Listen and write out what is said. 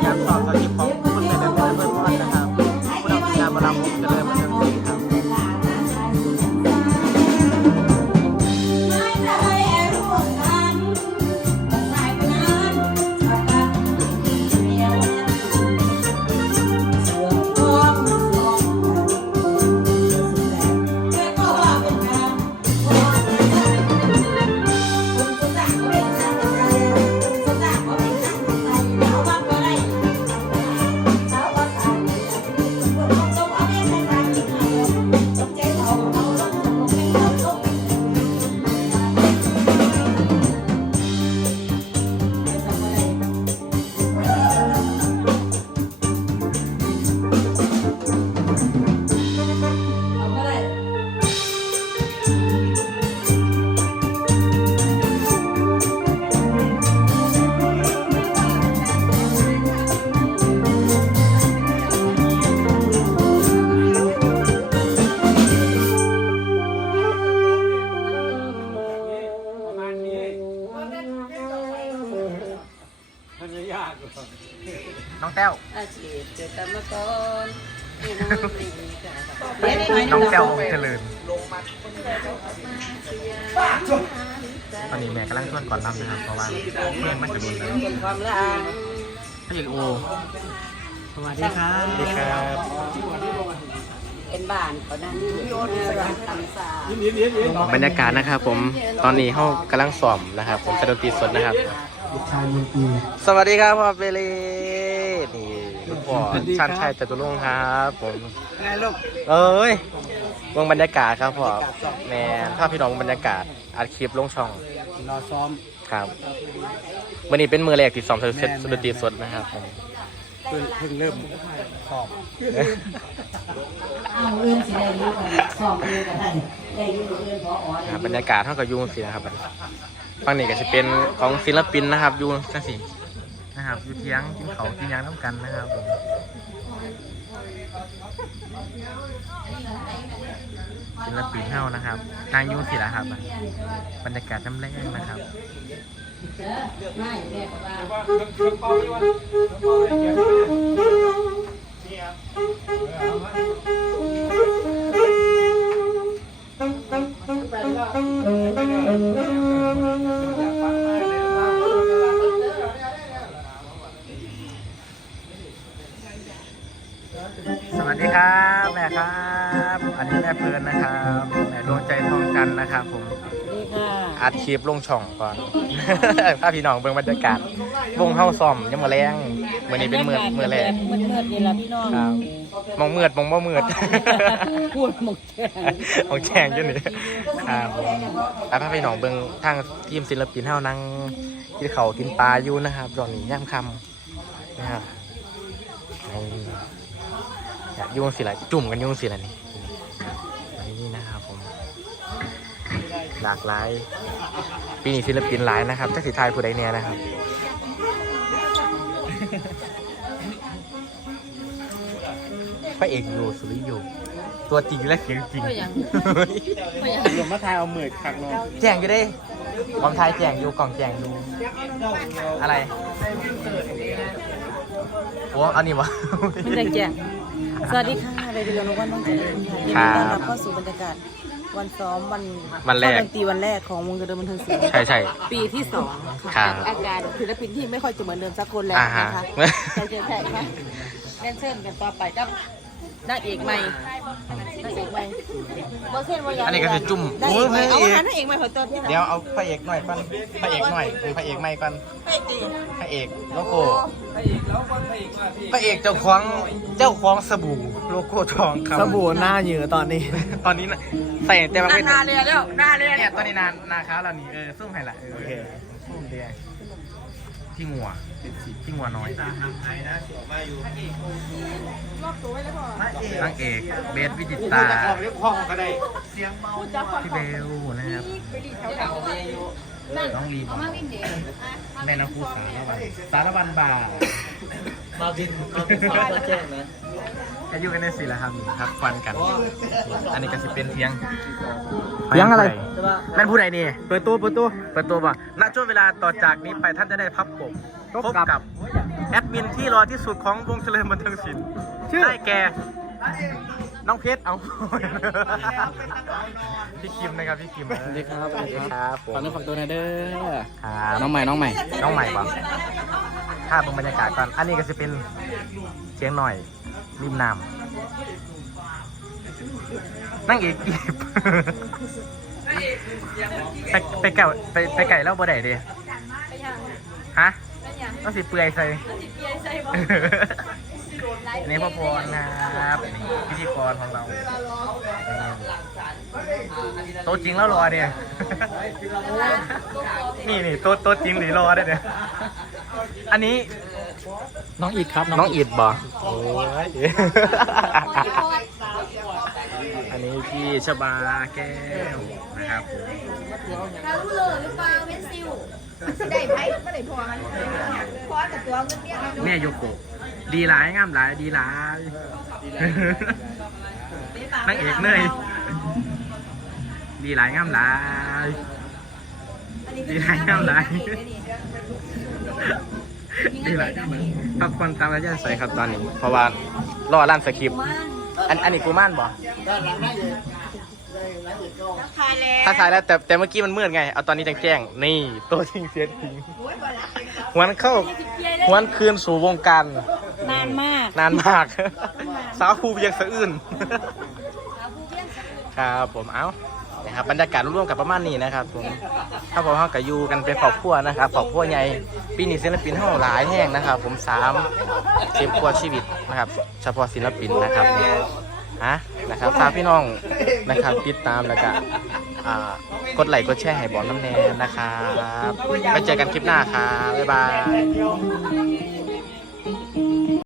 Yang 旁 อาชีพเจอกรรมกรให้น้องนี่ค่ะเดี๋ยวได้ไหมน้องแซวเจริญลงมาตอนนี้แม่กำลังชวนก่อนรำนะครับ เพราะว่าเพลงมันจะมีแล้วเป็นความรักพระเอกโอสวัสดีครับสวัสดีครับ เป็นบ้านเขานั่นรักตำสาบรรยากาศนะครับผม ตอนนี้เขากำลังซ้อมนะครับ ผมจะดนตรีสดนะครับชายมือปีสวัสดีครับพ่อเปเล่นี่ลูก พ่อชันชัยจตุรงค์ครับผมไงลูกเอ้ยเมืองบรรยากาศครับพ่อแม่ภาพพี่น้องบรรยากาศอัดคลิปลงช่องรอซ้อมครับวันนี้เป็นมือแรกที่ซ้อมเซตดนตรีสดนะครับผมเพิ่งเพิ่งเริ่มซ้อมเอาเอื้อนสิได้ยุ่งสอบเอื้อนกันได้ได้ยุ่งเอื้อนพออ๋อครับบรรยากาศเท่ากับยุงสินะครับฝั่งนี้ก็จะเป็นของศิลปินนะครับอยูจังสิ นะครับอยู่เที่ยงกินเขากินยังน้ำกันนะครับผมศิลปินเท่านะครับนางยุงสิละครับ บรรยากาศน้ำแรงนะครับไม่แม่ว่า สวัสดี ครับแม่ครับ อันนี้แม่เพลินนะครับแม่ดวงใจทองจันทร์นะครับผมดีค่ะอัดคลิปลงช่องก่อนถ้าพี่น้องเบิ่งบรรยากาศวงเฮาซ่อมยังมาแรงมื้อนี้เป็นมื้อมื้อแรก มืดมืดๆนี่ละพี่น้องครับ มองมืดมองบ่มืดพูดหมกแกงของแข่งอยู่นี่ครับผมแล้วพาพี่น้องเบิ่งทางทีมศิลปินเฮานั่งกินข้าวกินปลาอยู่นะครับตอนนี้ย่ำค่ำนะครับนี่ อยากยุ่งสิละจุ่มกันยุ่งสิละนี่นี่นะครับผมหลากหลายปีนี้ศิลปินหลายนะครับจักสิทายผู้ใดเนี่ยนะครับพระเอกอยู่สุริอยู่ ตัวจริงและเสียงจริงก็ยังก็ยังเดี๋ยวมาทายเอาหมื่นขักเนาะแจงอยู่เด้กองไทยแจงอยู่กล่องแจงอยู่อะไรโอ้อันนี้วะมันจะแก่ สวัสดีค่ะรายการนกวันน้องเจริญค่ะยินดีต้อนรับเข้าสู่บรรยากาศวันซ้อมวันวันแรก เข้าดนตรีวันแรกของวงดนตรีบันเทิงศิลป์ใช่ใช่ ปีที่สองครัค่ะบอาการศิลปินที่ไม่ค่อยจะเหมือนเดิมสักคนแล้วอ่าฮะนะคะใช่ใช่ใช่ค่ะเล่นเชิญกันต่อไปกับนางเอกใหม่นางเอกใหม่โบเซนวายาอันนี้ก็คือจุ่มนางเอกใหม่โอ้เอายพระเอกหานางเอกใหม่ขอตัวที่ไหนเดี๋ยวเอาพระเอกหน่อยก่อนพระเอกหน่อยพระเอกไม่ก่อนพระเอกดีพระเอกโลโก้พระเอกเจ้าของเจ้าของสบู่โลโก้ทองครับสบู่หน้าเหยื่อตอนนี้ ตอนนี้น่ะใส่แต่ว่าไม่นานเลยแล้วนานเลยเนี่ยตอนนี้นานนาค้าเรานี่เออซุ่มให้ละเออโอเคซุ่มเดียพี่งัว พี่งัวน้อยนางเอกเบสวิจิตราออกเรียกห้องก็ได้พี่เบลนะครับน้องลีบแม่น้องครูสารวันสารวันบ่ามาบินมาบินฟ้าแจ้งนะจะอยู่กันในสี่ละครับครับควันกัน อันนี้ก็สิเป็นเทียงเทียงอะไรแม่นผู้ใดนี่ เปิดตู้เปิดตู้เปิดตัวบ่ณช่วงเวลาต่อจากนี้ไปท่านจะได้พับปก พบพบกับกับ แอดมินที่รอที่สุดของวงเฉลิมบันเทิงศิลป์ชื่อได้แก่ น้องเพชรเอา พี่คิมนะครับพี่คิมสวัสดีครับสวัสดีครับผมฝากเนื้อฝากตัวหนะเด้อครับน้องใหม่น้องใหม่ น้องใหม่ป่ะถ้าเป็นบรรยากาศก่อนอันนี้ก็จะเป็นเชียงหน่อยริมน้ำนั่งเอกกีบไปไปไก่ไปไปไก่แล้วบ่ได้เดิฮะ ต้องสิเปื่อยใส่อันนี้พ่อพรนะครับอันนี้พิธีกรของเราโต๊ะจริงแล้วรอเนี่ยนี่นี่โต๊ะโต๊ะจริงหรือรอได้เนี่ยอันนี้น้องอีกครับน้องอิดบ่โอ้ยอันนี้พี่ชบาแก้วนะ ครับผมเรารู้เลยหรือเปล่าเวนซิลได้ไพ่ก็ได้พอมันพอแต่ตัวเงินเนี่ยเราแม่โยโกะดีหลายงามหลายดีหลายนางเอกเนยดีหลายงามหลายดีหลายงามหลายนี่แหละพักผ่อนตามระยะใส่ครับตอนนี้ เพราะว่ารอร้านสคริปต์อันอันนี้กูม่านบ่ ทายแล้วถ้าถ่ายแล้วแต่แต่เมื่อกี้มันมืดไง เอาตอนนี้แจ้งๆนี่ตัวจริงเสียจริงหวนเข้าหวนคืนสู่วงการนานมาก นานมาก สาวครูเพียงสะอื้นครับผมเอ้านะครับบรรยากาศร่วมๆกับประมาณนี้นะครับผมถ้าผมเฮากับยูกันเป็นครอบครัวนะครับครอบครัวใหญ่ปีนี้ศิลปินเฮาหลายแห่งนะครับ ผมสามสิบกว่าชีวิตนะครับ เฉพาะศิลปินนะครับ ฮะนะครับฝากพี่น้องนะครับติดตามแล้วก็อ่ากดไลค์กดแชร์ให้บอลน้ำแนนนะครับไว้เจอกันคลิปหน้าครับบ๊ายบาย